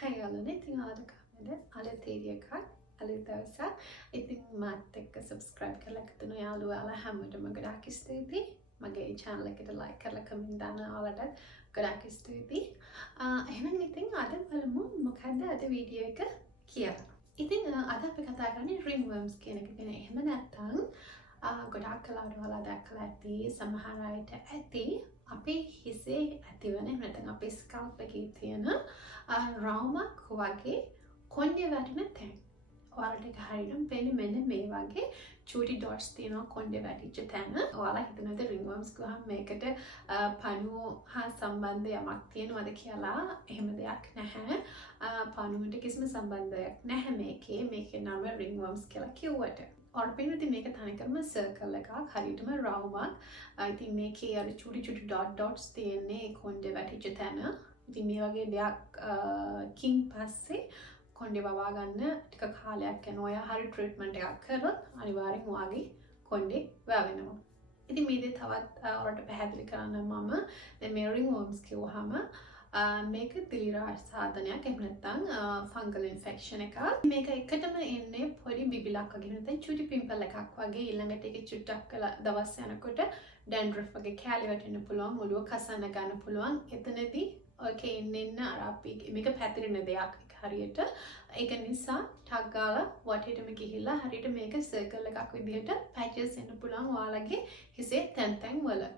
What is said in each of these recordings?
Hi යාළුවනේ ඉතින් ආවට කමද අලුත් වීඩියෝ එකක් අලුත් දවසක් ඉතින් මාත් එක්ක subscribe කරලා එකතුන යාළුවාලා හැමෝටම ගොඩාක් ස්තුතියි මගේ channel එකට like කරලා comment දාන ඔයාලට ගොඩාක් ස්තුතියි එහෙනම් ඉතින් අද බලමු මොකක්ද අද වීඩියෝ එක කියලා ඉතින් අද අපි කතා කරන්නේ ringworms කියන එක ගැන එහෙම නැත්නම් ගොඩාක් කලාවට ඔයාලා දැක්කලා ඇති සමහර අයට ඇති අපේ හිසේ ඇතිවන නැත්නම් අපේ ස්කල්ප් එකේ තියෙන රවුමක් වගේ කොණ්ඩේ වැටෙන තැන්. ඔයාලට ඒක හරියටම පේන්නේ මෙන්න මේ වගේ චූටි ඩොට්ස් තියෙනවා කොණ්ඩේ වැටිච්ච තැන. ඔයාලා හිතනවාද ringworms ගහම මේකට පණුව හා සම්බන්ධ යමක් තියෙනවද කියලා? එහෙම දෙයක් නැහැ. පණුවට කිසිම සම්බන්ධයක් නැහැ මේකේ. මේකේ නම ringworms කියලා කිව්වට. ඔර්පිනුති මේක තනිකරම සර්කල් එකක් හරියටම රවුමක්. ඉතින් මේකේ අර චූටි චූටි ඩොට්ස් තියෙන්නේ කොණ්ඩේ වැටිච්ච තැන. ඉතින් මේ වගේ දෙයක් කින් පස්සේ කොණ්ඩේ වවා ගන්න ටික කාලයක් යනවා. ඔයා හරි ට්‍රීට්මන්ට් එකක් කරොත් අනිවාර්යෙන් ඔයාගේ කොණ්ඩේ වැවෙනවා. ඉතින් මේ දේ තවත් ඔයාලට පැහැදිලි කරන්න මම දැන් මේ ringworms කිව්වහම මේක දිලිරා සාධනයක් එහෙම නැත්නම් ෆංගල් ඉන්ෆෙක්ෂන් එකක්. මේක එකටම එන්නේ පොඩි බිබිලක් වගේ නැත්නම් චුටි පිම්පල් එකක් වගේ ඊළඟට ඒක චුට්ටක් කළා දවස් යනකොට ඩැන්ඩ්‍රෆ් වගේ කැලි වැටෙන්න පුළුවන් ඔළුව කසන්න ගන්න පුළුවන්. එතනදී ඔකේ ඉන්න අර අපි මේක පැතිරෙන දෙයක් හරියට ඒක නිසා ටක් ගාලා වටේටම ගිහිල්ලා හරියට මේක සර්කල් එකක් විදිහට පැචස් එන්න පුළුවන් ඔයාලගේ හිසේ තැන් තැන් වල.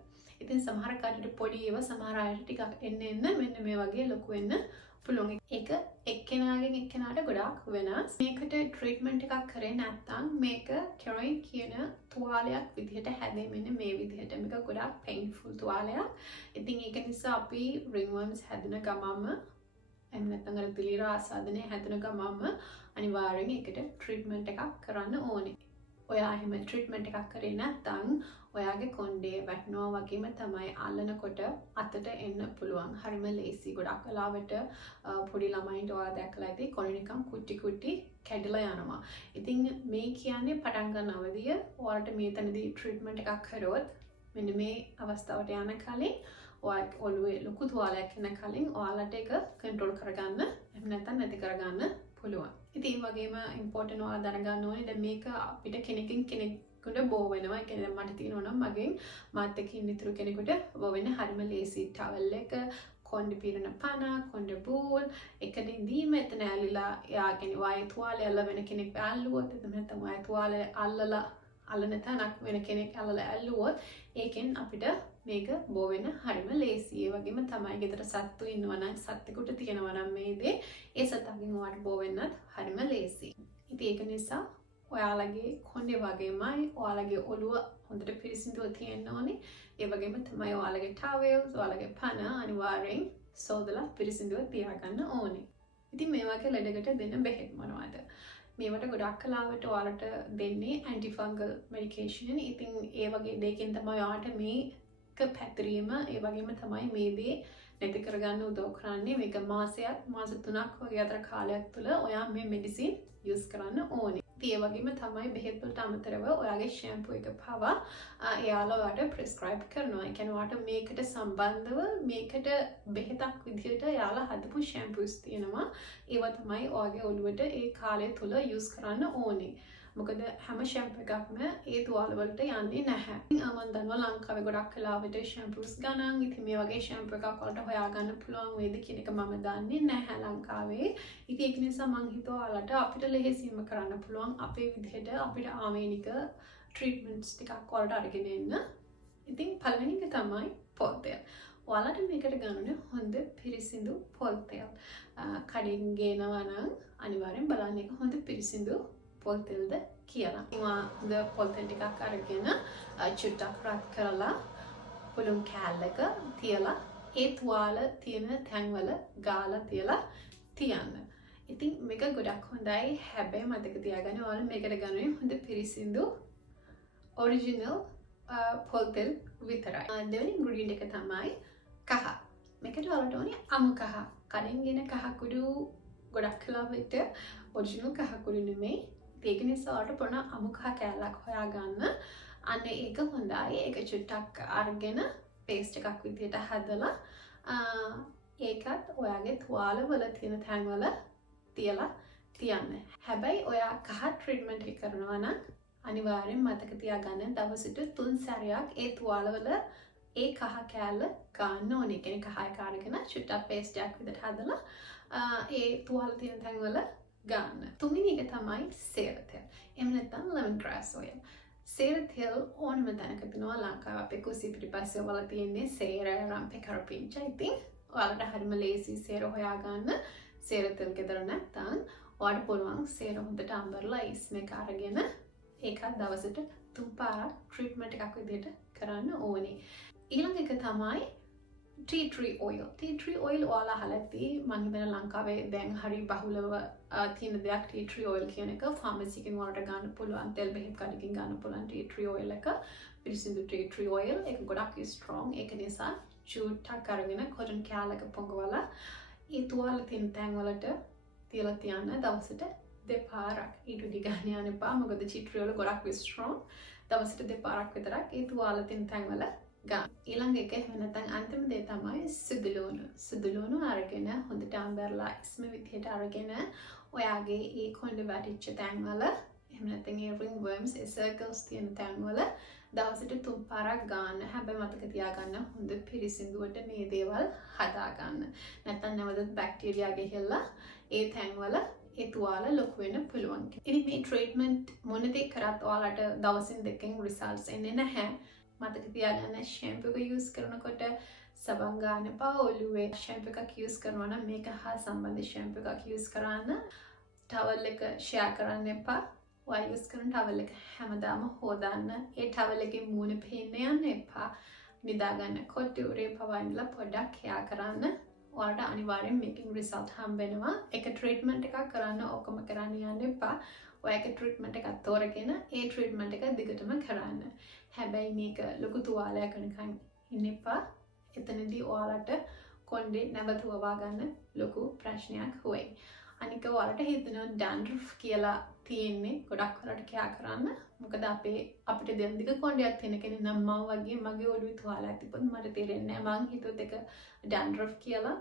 ඉතින් සමහර කටට පොඩි ඒවා සමහර අයට ටිකක් එන්න මෙන්න මේ වගේ ලොකු වෙන්න පුළුවන්. ඒක එක්කෙනාගෙන් එක්කෙනාට ගොඩාක් වෙනස්. මේකට ට්‍රීට්මන්ට් එකක් කරේ නැත්නම් මේක කෙරොයින් කියන තුවාලයක් විදිහට හැදේ මෙන්න මේ විදිහට. මේක ගොඩාක් painful තුවාලයක්. ඉතින් ඒක නිසා අපි ringworms හැදෙන ගමම එහෙම නැත්නම් අර දිලිර ආසාදනය හැදෙන ගමම අනිවාර්යෙන් ඒකට ට්‍රීට්මන්ට් එකක් කරන්න ඕනේ. ඔයා එහෙම ට්‍රීට්මන්ට් එකක් කරේ නැත්නම් ඔයාගේ කොණ්ඩේ වැටෙනවා වගේම තමයි අල්ලනකොට අතට එන්න පුළුවන්. හරිම ලේසි. ගොඩක් වෙලාවට පොඩි ළමයින්ට ඔයා දැක්කලා ඇති කොණ්ඩේ නිකන් කුටි කුටි කැඩලා යනවා. ඉතින් මේ කියන්නේ පටන් ගන්න අවදිය ඔයාලට මේ තැනදී ට්‍රීට්මන්ට් එකක් කරොත් මෙන්න මේ අවස්ථාවට යන කලින් ඔයාගේ ඔළුවේ ලොකු තුවාලයක් එන කලින් ඔයාලට ඒක කන්ට්‍රෝල් කරගන්න එහෙම නැත්නම් නැති කරගන්න පුළුවන්. ඉතින් ඒ වගේම ඉම්පෝටන්ට් ඔයාලා දැනගන්න ඕනේ දැන් මේක අපිට කෙනකින් කෙනෙකුට බෝ වෙනවා. ඒ කියන්නේ මට තියෙනවා නම් මගෙන් මාත් එක්ක ඉන්න ඉතුරු කෙනෙකුට බෝ වෙන්න හරිම ලේසි. ටවල් එක කොණ්ඩේ පිරෙන පණ කොණ්ඩේ බෝල් එකදින්දීම එතන ඇලිලා එයාගෙන වායේ තුවාලය අල්ල වෙන කෙනෙක් ඇල්ලුවොත් එතන නැත්නම් වායේ තුවාලය අල්ලලා අල්ලන තැනක් වෙන කෙනෙක් ඇල්ලලා ඇල්ලුවොත් ඒකෙන් අපිට මේක බෝ වෙන හරිම ලේසි. ඒ වගේම තමයි ගෙදර සත්තු ඉන්නවා නම් සත්තුකට තියෙනවා නම් මේ දේ ඒ සතගෙන් ඔයාලට බෝ වෙන්නත් හරිම ලේසි. ඉතින් ඒක නිසා ඔයාලගේ කොණ්ඩේ වගේමයි ඔයාලගේ ඔළුව හොඳට පිරිසිදුව තියෙන්න ඕනේ. ඒ වගේම තමයි ඔයාලගේ ටවල්ස් ඔයාලගේ පණ අනිවාර්යෙන් සෝදලා පිරිසිදුව තියාගන්න ඕනේ. ඉතින් මේ වගේ ලෙඩකට දෙන බෙහෙත් මොනවද? මේවට ගොඩක් කලාවට ඔයාලට දෙන්නේ ඇන්ටිෆංගල් මෙඩිකේෂන්. ඉතින් ඒ වගේ දෙයකින් තමයි ඔයාලට මේක පැතිරීම ඒ වගේම තමයි මේ දේ නැති කරගන්න උදව් කරන්නේ. මේක මාස 3ක් වගේ අතර කාලයක් තුළ ඔයා මේ මෙඩිසින් යූස් කරන්න ඕනේ. ඒ වගේම තමයි බෙහෙත් වලට අමතරව ඔයාගේ ෂැම්පූ එක පවා එයාලා ඔයාලට ප්‍රෙස්ක්‍රයිබ් කරනවා. ඒ කියන්නේ ඔයාලට මේකට සම්බන්ධව මේකට බෙහෙතක් විදිහට එයාලා හදපු ෂැම්පූස් තියෙනවා. ඒවා තමයි ඔයාගේ ඔළුවට ඒ කාලය තුල යූස් කරන්න ඕනේ. මොකද හැම ෂැම්පූ එකක්ම ඒ තුවාල වලට යන්නේ නැහැ. මම දන්නවා ලංකාවේ ගොඩක් කලාවට ෂැම්පූස් ගණන්. ඉතින් මේ වගේ ෂැම්පූ එකක් වලට හොයාගන්න පුළුවන් වේද කියන එක මම දන්නේ නැහැ ලංකාවේ. ඉතින් ඒක නිසා මම හිතුවා ඔයාලට අපිට ලෙහෙසියෙන්ම කරන්න පුළුවන් අපේ විදිහට අපිට ආවේනික ට්‍රීට්මන්ට්ස් ටිකක් වලට අරගෙන එන්න. ඉතින් පළවෙනි එක තමයි පොල් තෙල්. ඔයාලට මේකට ගන්න හොඳ පිරිසිදු පොල් තෙල්. කඩෙන් ගේනවා නම් අනිවාර්යෙන් බලන්න ඒක හොඳ පිරිසිදු පොල් තෙල්ද කියලා. හොඳ පොල් තෙල් ටිකක් අරගෙන චුට්ටක් රත් කරලා පුළුන් කෑල්ලක තියලා ඒ තුවාල තියෙන තැන්වල ගාලා තියලා තියන්න. ඉතින් මේක ගොඩක් හොඳයි. හැබැයි මතක තියාගන්න ඔයාලා මේකට ගන්නේ හොඳ පිරිසිදු ඔරිජිනල් පොල් තෙල් විතරයි. දෙවෙනි ඉන්ග්‍රීඩියන්ට් එක තමයි කහ. මේකට ඔයාලට ඕනේ අමු කහ. කඩෙන් ගෙන කහ කුඩු ගොඩක් කලාවට ඔරිජිනල් කහ කුඩු නෙමෙයි. ඒක නිසා ඔයාලට පොණ අමු කහ කෑල්ලක් හොයාගන්න. අන්න ඒක හොඳයි. ඒක චුට්ටක් අරගෙන පේස්ට් එකක් විදිහට හදලා ඒකත් ඔයාගේ තුවාලවල තියෙන තැන්වල තියලා තියන්න. හැබැයි ඔයා කහ ට්‍රීට්මන්ට් එක කරනවා නම් අනිවාර්යෙන් මතක තියාගන්න දවසට 3 සැරයක් ඒ තුවාලවල ඒ කහ කෑල්ල ගන්න ඕනේ. ඒ කියන්නේ කහ එක අරගෙන චුට්ටක් පේස්ට් එකක් විදිහට හදලා ඒ තුවාල තියෙන තැන්වල ගන්න. තුන්වෙනි එක තමයි සේර තෙල්. එහෙම නැත්නම් lemon grass oil. සේර තෙල් ඕනම තැනක තියෙනවා. ලංකාව අපේ කුසී පිටිපස්සේ වල තියෙන්නේ සේර රම්පේ කරපිංච. ඉතින් ඔයාලට හරිම ලේසි සේර හොයාගන්න. සේර තෙල් ගෙදර නැත්නම් ඔයාලට පුළුවන් සේර හොඳට අඹරලා ඉස් මේක අරගෙන ඒකත් දවසට 3 පාරක් ට්‍රීට්මන්ට් එකක් විදිහට කරන්න ඕනේ. ඊළඟ එක තමයි tea tree oil. tea tree oil ඔයාලා අහලා ඇති. මම හිතන ලංකාවේ දැන් හරි බහුලව තියෙන දෙයක් tea tree oil කියන එක. ෆාමසි එකෙන් වලට ගන්න පුළුවන්. තෙල් බෙහෙත් කඩකින් ගන්න පුළුවන් tea tree oil එක. පිරිසිදු tea tree oil එක ගොඩක් strong. ඒක නිසා චූට්ටක් අරගෙන කොටන් කෑල්ලක පොඟවලා ඒ තුවාල තියෙන තැන් වලට තියලා තියන්න දවසට 2 පාරක්. ඊට වැඩි ගන්න යන්න එපා. මොකද tea tree oil ගොඩක් strong. දවසට 2 පාරක් විතරක් ඒ තුවාල තියෙන තැන් වල ගන්න. ඊළඟ එක එහෙම නැත්නම් අන්තිම දේ තමයි සුදුලුණු. සුදුලුණු අරගෙන හොඳට අඹරලා ඉස්ම විදිහට අරගෙන ඔයාගේ ඒ කොණ්ඩ වැටිච්ච තැන් වල එහෙම නැත්නම් ඒ ringworms ඒ circles තියෙන තැන් වල දවසට 3 පාරක් ගන්න. හැබැයි මතක තියාගන්න හොඳ පිරිසිදුවට මේ දේවල් හදා ගන්න. නැත්නම් නැවතත් බැක්ටීරියා ගිහිල්ලා ඒ තැන් වල ඒ තුවාල ලොකු වෙන්න පුළුවන්. ඉතින් මේ ට්‍රීට්මන්ට් මොන දේ කරත් ඔයාලට දවසින් දෙකකින් රිසල්ට්ස් එන්නේ නැහැ. මතක තියාගන්න ෂැම්පූ එක යූස් කරනකොට සබන් ගන්න එපා. ඔළුවේ ෂැම්පූ එකක් යූස් කරනවා නම් මේක හා සම්බන්ධ ෂැම්පූ එකක් යූස් කරන්න. ටවල් එක ෂෙයා කරන්න එපා. ඔයා යූස් කරන ටවල් එක හැමදාම හොදන්න. ඒ ටවල් එකේ මූණ පේන්න යන්න එපා. නිදා ගන්න කොට උරේ පවන්නලා පොඩ්ඩක් කෙයා කරන්න. ඔයාලට අනිවාර්යෙන් මේකෙන් රිසල්ට් හම්බ වෙනවා. එක ට්‍රීට්මන්ට් එකක් කරන්න ඕකම කරන්න යන්න එපා. ඔයාගේ ට්‍රීට්මන්ට් එකක් තෝරගෙන ඒ ට්‍රීට්මන්ට් එක දිගටම කරන්න. හැබැයි මේක ලොකු තුවාලයක් වෙනකන් ඉන්න එපා. එතනදී ඔයාලට කොණ්ඩේ නැවත වවා ගන්න ලොකු ප්‍රශ්නයක් වෙයි. අනික ඔයාලට හිතෙනවා dandruff කියලා තියෙන්නේ ගොඩක් වලට කියා කරන්න. මොකද අපිට දැන් දිග කොණ්ඩයක් තියෙන කෙනෙක් නම් මම වගේ මගේ ඔළුවේ තුවාලයක් තිබ්බොත් මට තේරෙන්නේ නැහැ. මං හිතුවත් ඒක dandruff කියලා.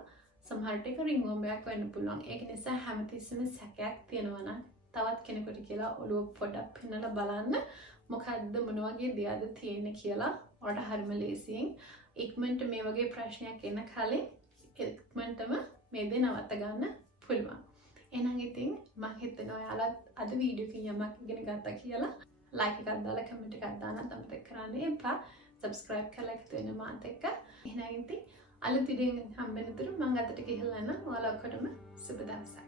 සමහරට ඒක ringworm එකක් වෙන්න පුළුවන්. ඒක නිසා හැමතිස්සෙම සැකයක් තියෙනවා නම් තවත් කෙනෙකුට කියලා ඔළුව පොඩ්ඩක් පෙන්නලා බලන්න. මොකද්ද මොන වගේ දෙයක්ද තියෙන්නේ කියලා ඔයාලට හරිම ලේසියෙන් ඉක්මනට මේ වගේ ප්‍රශ්නයක් එන කලින් ඉක්මනටම මේ දේ නවත්ත ගන්න පුළුවන්. එහෙනම් ඉතින් මම හිතනවා ඔයාලත් අද වීඩියෝ එකකින් යමක් ඉගෙන ගත්තා කියලා ලයික් එකක් දාලා කමෙන්ට් එකක් දාන්න අමතක කරන්න එපා. සබ්ස්ක්‍රයිබ් කරලා එකතු වෙන්න මාත් එක්ක. එහෙනම් ඉතින් අලුත් වීඩියෝ එකකින් හම්බෙන්න තුරු මම අදට ගිහලා යනවා. ඔයාලා ඔක්කොටම සුබ දවසක්.